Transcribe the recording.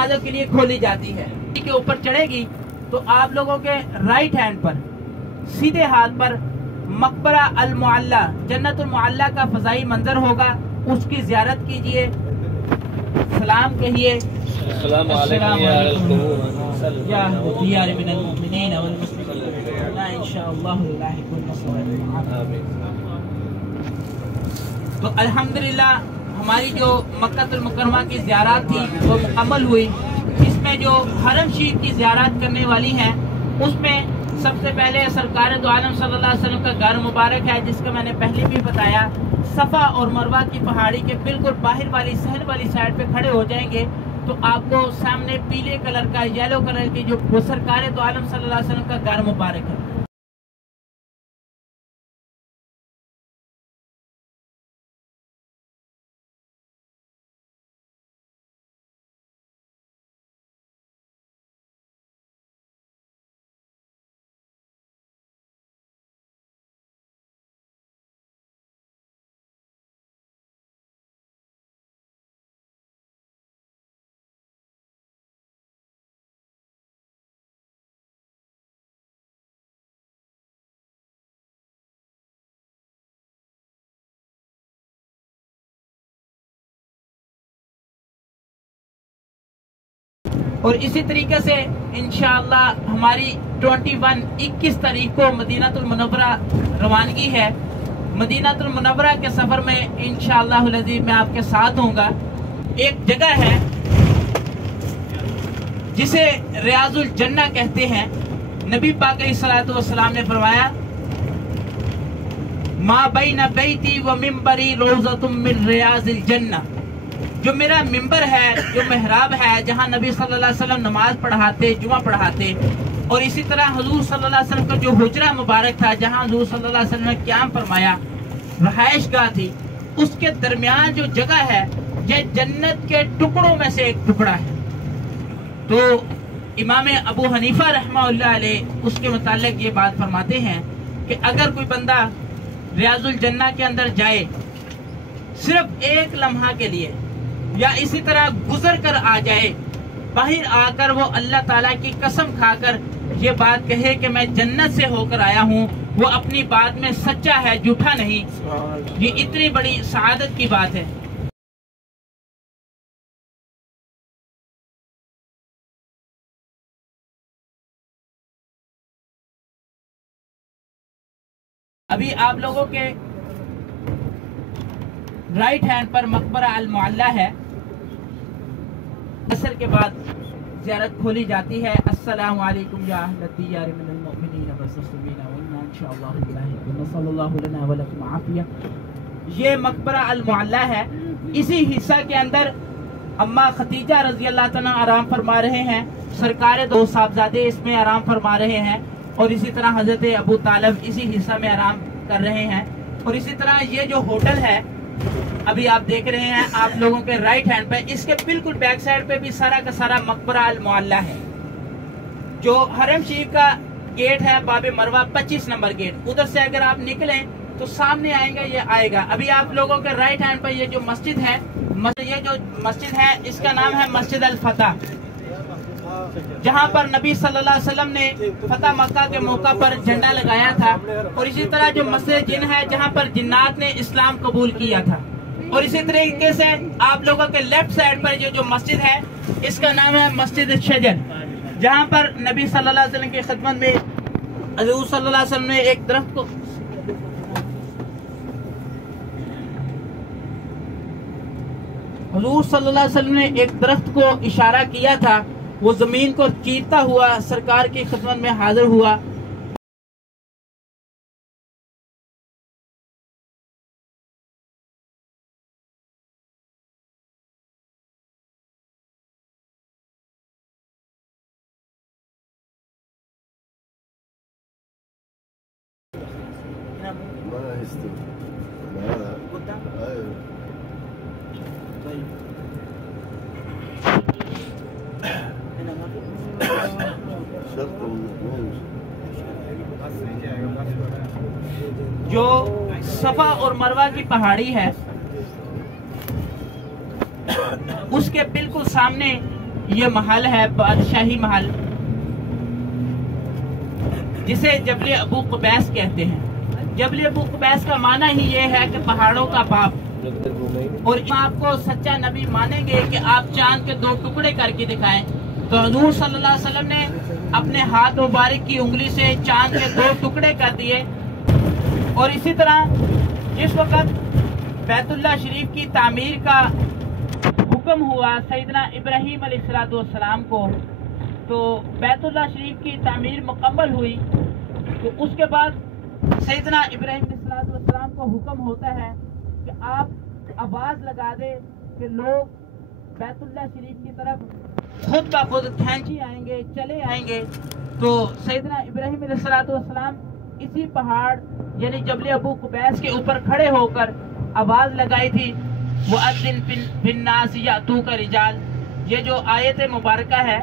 नमाजों के लिए खोली जाती है। के ऊपर चढ़ेगी तो आप लोगों के राइट हैंड पर सीधे हाथ पर मकबरा अल मुअल्ला जन्नतुल मुअल्ला का फजाई मंजर होगा, उसकी जियारत कीजिए, सलाम कहिए। तो अल्हम्दुलिल्लाह हमारी जो मक्कातुल मुकर्रमा की ज़ियारत थी वो मुकम्मल हुई। इसमें जो हरम शरीफ की ज़ियारत करने वाली हैं उसमें सबसे पहले सरकार दो आलम सल्लल्लाहु अलैहि वसल्लम का घर मुबारक है, जिसका मैंने पहले भी बताया। सफ़ा और मरवा की पहाड़ी के बिल्कुल बाहर वाली सहन वाली साइड पे खड़े हो जाएंगे तो आपको सामने पीले कलर का येलो कलर की जो वो सरकार दो आलम सल्लल्लाहु अलैहि वसल्लम का घर मुबारक है। और इसी तरीके से इंशाअल्लाह हमारी 21 तारीख को मदीनातुल मुनव्वरा रवानगी है। मदीनातुल मुनव्वरा के सफर में इंशाअल्लाह अज़ीज़ मैं आपके साथ होऊंगा। एक जगह है जिसे रियाजुल जन्ना कहते हैं। नबी पाक अलैहिस्सलातु वस्सलाम ने फरमाया, मा बैना बैती व मिंबरी रोज़तुम मिन रियाजिल जन्ना। जो मेरा मिंबर है, जो मेहराब है, जहाँ नबी सल्लल्लाहु अलैहि वसल्लम नमाज पढ़ाते, जुमा पढ़ाते, और इसी तरह हुजूर सल्लल्लाहु अलैहि वसल्लम का जो हुजरा मुबारक था, जहाँ हुजूर सल्लल्लाहु अलैहि वसल्लम ने क़याम फरमाया, रहाइश गाह थी, उसके दरमियान जो जगह है ये जन्नत के टुकड़ों में से एक टुकड़ा है। तो इमाम अबू हनीफा रहमतुल्लाह अलैह उसके मुतालिक ये बात फरमाते हैं कि अगर कोई बंदा रियाजुल जन्ना के अंदर जाए सिर्फ एक लम्हा के लिए या इसी तरह गुजर कर आ जाए, बाहर आकर वो अल्लाह ताला की कसम खाकर ये बात कहे कि मैं जन्नत से होकर आया हूँ, वो अपनी बात में सच्चा है, झूठा नहीं। ये इतनी बड़ी सआदत की बात है। अभी आप लोगों के राइट हैंड पर मकबरा अल मुअल्ला है। असर के बाद ज़ियारत खोली जाती है। अस्सलामु अलैकुम या अहलद दियार मिनल मुमिनीन व मुस्लिमीन व इन्ना इंशाअल्लाहु बिल्लाहि सल्लल्लाहु लना व लकुम आफिया। ये मकबरा अल मुअल्ला है। इसी हिस्सा के अंदर अम्मा खतीजा रज़ी अल्लाह तआला आराम फरमा रहे हैं। सरकार दो साहबजादे इसमें आराम फरमा रहे हैं और इसी तरह हजरत अबू तालिब इसी हिस्सा में आराम कर रहे हैं। और इसी तरह ये जो होटल है अभी आप देख रहे हैं आप लोगों के राइट हैंड पे, इसके बिल्कुल बैक साइड पे भी सारा का सारा मकबरा अल मुअल्ला है। जो हरम शरीफ का गेट है बाबे मरवा 25 नंबर गेट, उधर से अगर आप निकलें तो सामने आएगा, ये आएगा। अभी आप लोगों के राइट हैंड पे ये जो मस्जिद है, ये जो मस्जिद है इसका नाम है मस्जिद अल फतह, जहाँ पर नबी सल्लल्लाहु अलैहि वसल्लम ने फतह मक्का के मौका पर झंडा लगाया था। और इसी तरह जो मस्जिद जिन है जहाँ पर जिन्नात ने इस्लाम कबूल किया था। और इसी तरीके से आप लोगों के लेफ्ट साइड पर जो मस्जिद है इसका नाम है मस्जिद शजर, जहाँ पर नबी सल्लल्लाहु अलैहि वसल्लम की खिदमत में हुजूर सल्लल्लाहु अलैहि वसल्लम ने एक दरख्त को हुजूर सल्लल्लाहु अलैहि वसल्लम ने एक दरख्त को इशारा किया था, वो जमीन को चीरता हुआ सरकार की खिदमत में हाजिर हुआ। जो सफा और मरवा की पहाड़ी है उसके बिल्कुल सामने یہ محل ہے بادشاہی محل، جسے جبل ابو قبیس کہتے ہیں۔ جبل ابو قبیس کا معنی ہی یہ ہے کہ پہاڑوں کا باپ، اور آپ کو سچا نبی مانیں گے کہ آپ چاند کے 2 ٹکڑے کر کے دکھائیں، تو حضور صلی اللہ علیہ وسلم نے اپنے ہاتھ مبارک کی انگلی سے چاند کے 2 ٹکڑے کر دیے۔ اور اسی طرح جس وقت بیت اللہ شریف کی تعمیر کا حکم ہوا سیدنا ابراہیم علیہ السلام کو، تو بیت اللہ شریف کی تعمیر مکمل ہوئی، تو اس کے بعد سیدنا ابراہیم علیہ السلام کو حکم ہوتا ہے کہ آپ آواز لگا دے کہ لوگ بیت اللہ شریف کی طرف خود بخود کھینچی آئیں گے، چلے آئیں گے۔ تو سیدنا ابراہیم علیہ السلام اسی پہاڑ یعنی جبل ابو قبیس کے اوپر کھڑے ہو کر آواز لگائی تھی، وَأَذِّن فِي النَّاسِ يَأْتُوكَ رِجَالٍ۔ یہ جو آیت مبارکہ ہے